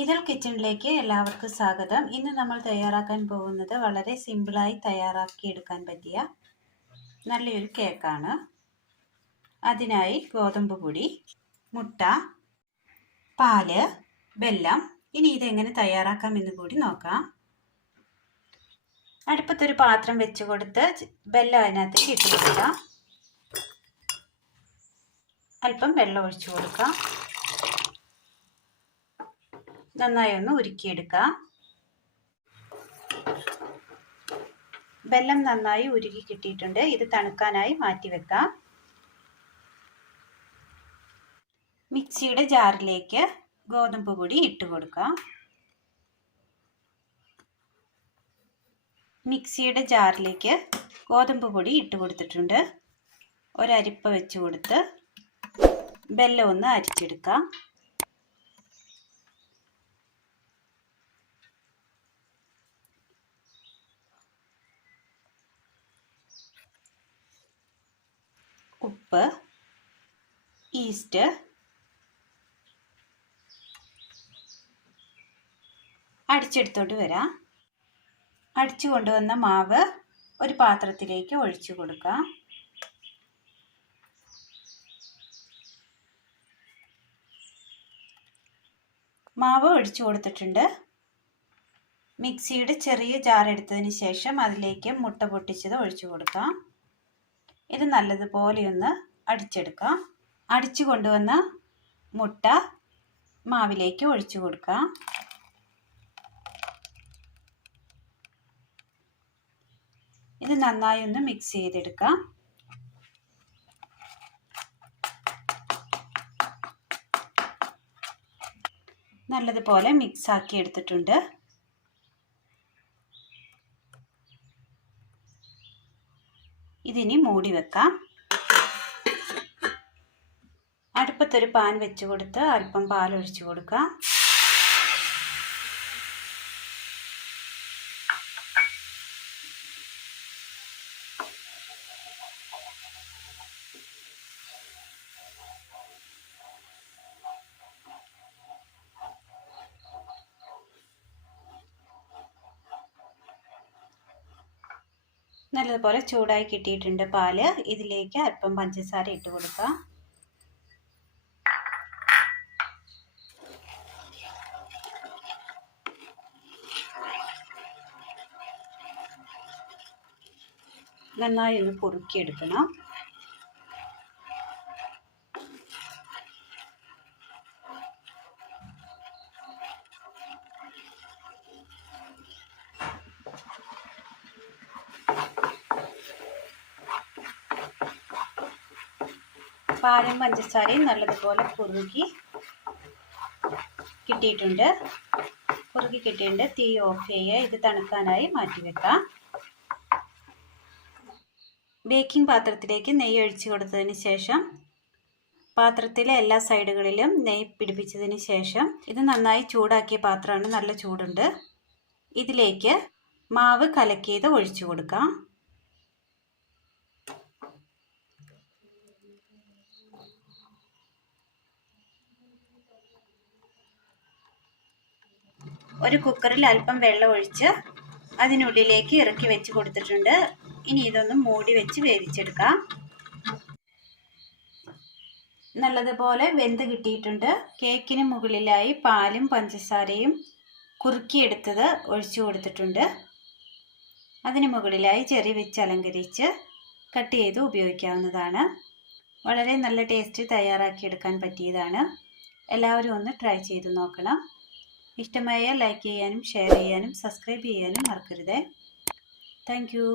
ഇതൾ കിച്ചണിലേക്ക് എല്ലാവർക്കും സ്വാഗതം. ഇന്ന് നമ്മൾ തയ്യാറാക്കാൻ പോകുന്നത് വളരെ സിമ്പിളായി തയ്യാറാക്കിയെടുക്കാൻ പറ്റിയ നല്ലൊരു കേക്കാണ്. അതിനായി ഗോതമ്പ് പൊടി, മുട്ട, പാല്, വെല്ലം. ഇനി ഇതെങ്ങനെ തയ്യാറാക്കാമെന്ന് കൂടി നോക്കാം. അടുപ്പത്തൊരു പാത്രം വെച്ച് കൊടുത്ത് വെല്ലം അതിനകത്തേക്ക് ഇട്ട് കൊടുക്കാം. അല്പം വെള്ളം ഒഴിച്ചു കൊടുക്കാം. നന്നായി ഒന്ന് ഉരുക്കിയെടുക്കാം. വെല്ലം നന്നായി ഉരുകി കിട്ടിയിട്ടുണ്ട്. ഇത് തണുക്കാനായി മാറ്റി വെക്കാം. മിക്സിയുടെ ജാറിലേക്ക് ഗോതമ്പ് പൊടി ഇട്ട് കൊടുക്കാം. മിക്സിയുടെ ജാറിലേക്ക് ഗോതമ്പ് പൊടി ഇട്ട് കൊടുത്തിട്ടുണ്ട്. ഒരരിപ്പ വെച്ച് കൊടുത്ത് വെല്ലം ഒന്ന് അരിച്ചെടുക്കാം. ഉപ്പ്, ഈസ്റ്റ്, അടിച്ചെടുത്തോട്ട് വരാം. അടിച്ചു കൊണ്ടുവന്ന മാവ് ഒരു പാത്രത്തിലേക്ക് ഒഴിച്ചു കൊടുക്കാം. മാവ് ഒഴിച്ചു കൊടുത്തിട്ടുണ്ട്. മിക്സിയുടെ ചെറിയ ജാർ എടുത്തതിന് ശേഷം അതിലേക്ക് മുട്ട പൊട്ടിച്ചത് ഒഴിച്ചു കൊടുക്കാം. ഇത് നല്ലതുപോലെ ഒന്ന് അടിച്ചെടുക്കാം. അടിച്ചു കൊണ്ടുവന്ന മുട്ട മാവിലേക്ക് ഒഴിച്ചു കൊടുക്കാം. ഇത് നന്നായി ഒന്ന് മിക്സ് ചെയ്തെടുക്കാം. നല്ലതുപോലെ മിക്സ് ആക്കി എടുത്തിട്ടുണ്ട്. ഇതിനി മൂടി വെക്കാം. അടുപ്പത്തൊരു പാൻ വെച്ച് കൊടുത്ത് അല്പം പാൽ ഒഴിച്ചു കൊടുക്കാം. നല്ലതുപോലെ ചൂടായി കിട്ടിയിട്ടുണ്ട് പാല്. ഇതിലേക്ക് അല്പം പഞ്ചസാര ഇട്ട് കൊടുക്കാം. നന്നായി ഒന്ന് കുറുക്കിയെടുക്കണം. പാലും പഞ്ചസാരയും നല്ലതുപോലെ കുറുകി കിട്ടിയിട്ടുണ്ട്. തീ ഓഫ് ചെയ്യുക. ഇത് തണുക്കാനായി മാറ്റിവെക്കാം. ബേക്കിംഗ് പാത്രത്തിലേക്ക് നെയ്യ് ഒഴിച്ചു കൊടുത്തതിന് ശേഷം പാത്രത്തിലെ എല്ലാ സൈഡുകളിലും നെയ്യ് പിടിപ്പിച്ചതിന് ശേഷം ഇത് നന്നായി ചൂടാക്കിയ പാത്രമാണ്, നല്ല ചൂടുണ്ട്. ഇതിലേക്ക് മാവ് കലക്കിയത് ഒഴിച്ചു കൊടുക്കാം. ഒരു കുക്കറിൽ അല്പം വെള്ളം ഒഴിച്ച് അതിനുള്ളിലേക്ക് ഇറക്കി വെച്ച് കൊടുത്തിട്ടുണ്ട്. ഇനി ഇതൊന്ന് മൂടി വെച്ച് വേവിച്ചെടുക്കാം. നല്ലതുപോലെ വെന്ത് കിട്ടിയിട്ടുണ്ട്. കേക്കിന് മുകളിലായി പാലും പഞ്ചസാരയും കുറുക്കിയെടുത്തത് ഒഴിച്ചു കൊടുത്തിട്ടുണ്ട്. അതിന് മുകളിലായി ചെറി വെച്ച് അലങ്കരിച്ച് കട്ട് ചെയ്ത് ഉപയോഗിക്കാവുന്നതാണ്. വളരെ നല്ല ടേസ്റ്റ് തയ്യാറാക്കിയെടുക്കാൻ പറ്റിയതാണ്. എല്ലാവരും ഒന്ന് ട്രൈ ചെയ്ത് നോക്കണം. ഇഷ്ടമായ ലൈക്ക് ചെയ്യാനും ഷെയർ ചെയ്യാനും സബ്സ്ക്രൈബ് ചെയ്യാനും മറക്കരുത്. Thank you.